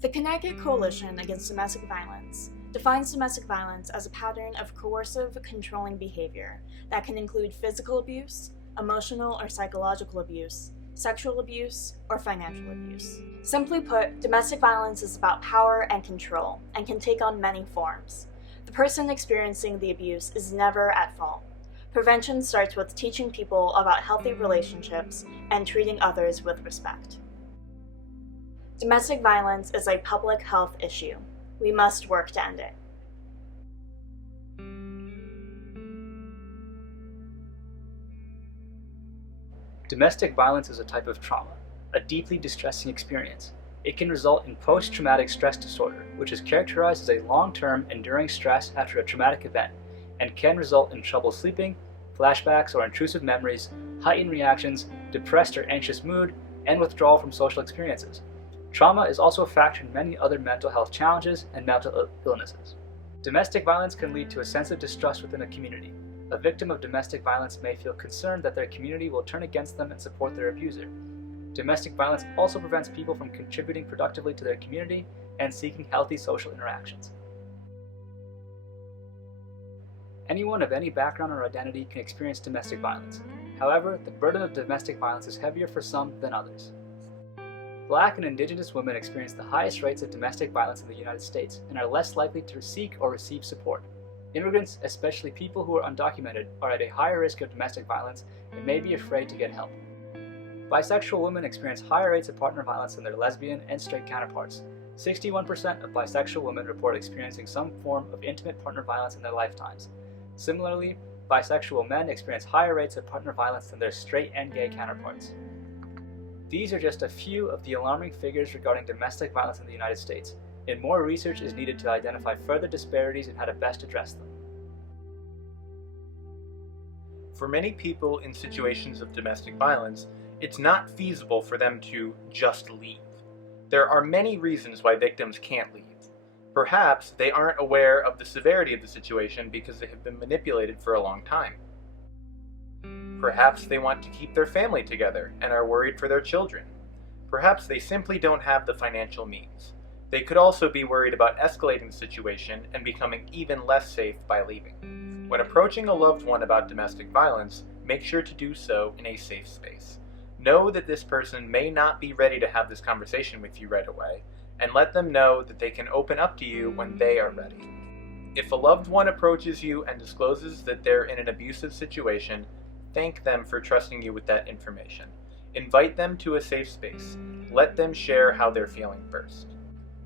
The Connecticut Coalition Against Domestic Violence defines domestic violence as a pattern of coercive, controlling behavior that can include physical abuse, emotional or psychological abuse, sexual abuse, or financial abuse. Simply put, domestic violence is about power and control and can take on many forms. The person experiencing the abuse is never at fault. Prevention starts with teaching people about healthy relationships and treating others with respect. Domestic violence is a public health issue. We must work to end it. Domestic violence is a type of trauma, a deeply distressing experience. It can result in post-traumatic stress disorder, which is characterized as a long-term, enduring stress after a traumatic event, and can result in trouble sleeping, flashbacks or intrusive memories, heightened reactions, depressed or anxious mood, and withdrawal from social experiences. Trauma is also a factor in many other mental health challenges and mental illnesses. Domestic violence can lead to a sense of distrust within a community. A victim of domestic violence may feel concerned that their community will turn against them and support their abuser. Domestic violence also prevents people from contributing productively to their community and seeking healthy social interactions. Anyone of any background or identity can experience domestic violence. However, the burden of domestic violence is heavier for some than others. Black and Indigenous women experience the highest rates of domestic violence in the United States and are less likely to seek or receive support. Immigrants, especially people who are undocumented, are at a higher risk of domestic violence and may be afraid to get help. Bisexual women experience higher rates of partner violence than their lesbian and straight counterparts. 61% of bisexual women report experiencing some form of intimate partner violence in their lifetimes. Similarly, bisexual men experience higher rates of partner violence than their straight and gay counterparts. These are just a few of the alarming figures regarding domestic violence in the United States, and more research is needed to identify further disparities and how to best address them. For many people in situations of domestic violence, it's not feasible for them to just leave. There are many reasons why victims can't leave. Perhaps they aren't aware of the severity of the situation because they have been manipulated for a long time. Perhaps they want to keep their family together and are worried for their children. Perhaps they simply don't have the financial means. They could also be worried about escalating the situation and becoming even less safe by leaving. When approaching a loved one about domestic violence, make sure to do so in a safe space. Know that this person may not be ready to have this conversation with you right away, and let them know that they can open up to you when they are ready. If a loved one approaches you and discloses that they're in an abusive situation, thank them for trusting you with that information. Invite them to a safe space. Let them share how they're feeling first.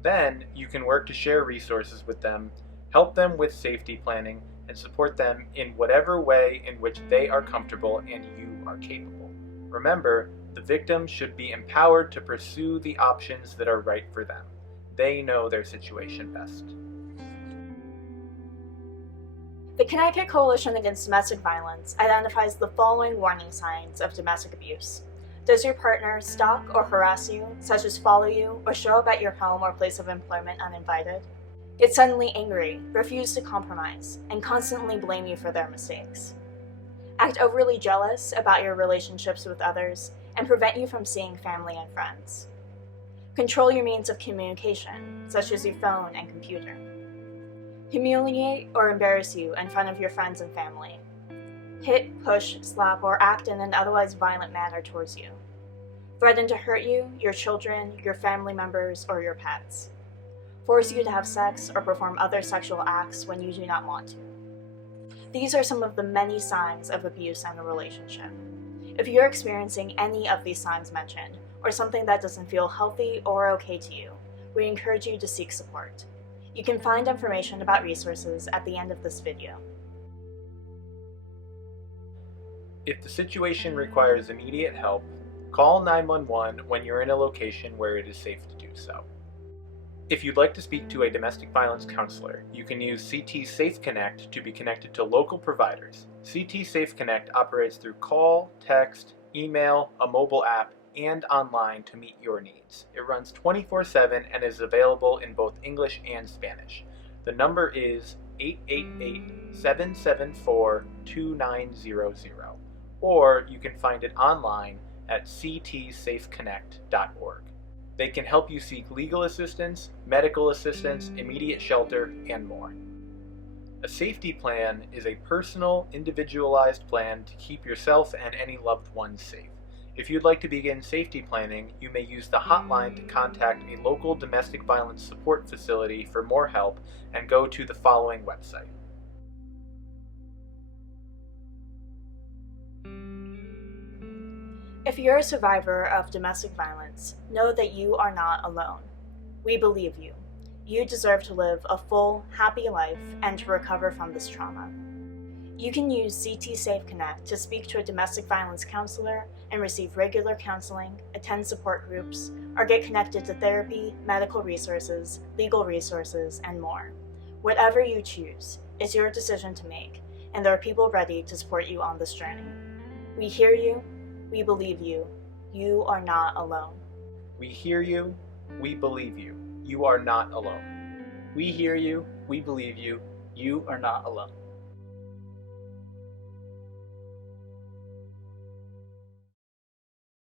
Then, you can work to share resources with them, help them with safety planning, and support them in whatever way in which they are comfortable and you are capable. Remember, the victim should be empowered to pursue the options that are right for them. They know their situation best. The Connecticut Coalition Against Domestic Violence identifies the following warning signs of domestic abuse. Does your partner stalk or harass you, such as follow you or show up at your home or place of employment uninvited? Get suddenly angry, refuse to compromise, and constantly blame you for their mistakes? Act overly jealous about your relationships with others and prevent you from seeing family and friends. Control your means of communication, such as your phone and computer. Humiliate or embarrass you in front of your friends and family. Hit, push, slap, or act in an otherwise violent manner towards you. Threaten to hurt you, your children, your family members, or your pets. Force you to have sex or perform other sexual acts when you do not want to. These are some of the many signs of abuse in a relationship. If you're experiencing any of these signs mentioned, or something that doesn't feel healthy or okay to you, we encourage you to seek support. You can find information about resources at the end of this video. If the situation requires immediate help, call 911 when you're in a location where it is safe to do so. If you'd like to speak to a domestic violence counselor, you can use CT SafeConnect to be connected to local providers. CT SafeConnect operates through call, text, email, a mobile app, and online to meet your needs. It runs 24/7 and is available in both English and Spanish. The number is 888-774-2900, or you can find it online at ctsafeconnect.org. They can help you seek legal assistance, medical assistance, immediate shelter, and more. A safety plan is a personal, individualized plan to keep yourself and any loved ones safe. If you'd like to begin safety planning, you may use the hotline to contact a local domestic violence support facility for more help and go to the following website. If you're a survivor of domestic violence, know that you are not alone. We believe you. You deserve to live a full, happy life and to recover from this trauma. You can use CT SafeConnect to speak to a domestic violence counselor and receive regular counseling, attend support groups, or get connected to therapy, medical resources, legal resources, and more. Whatever you choose, it's your decision to make, and there are people ready to support you on this journey. We hear you. We believe you. You are not alone. We hear you. We believe you. You are not alone. We hear you. We believe you. You are not alone.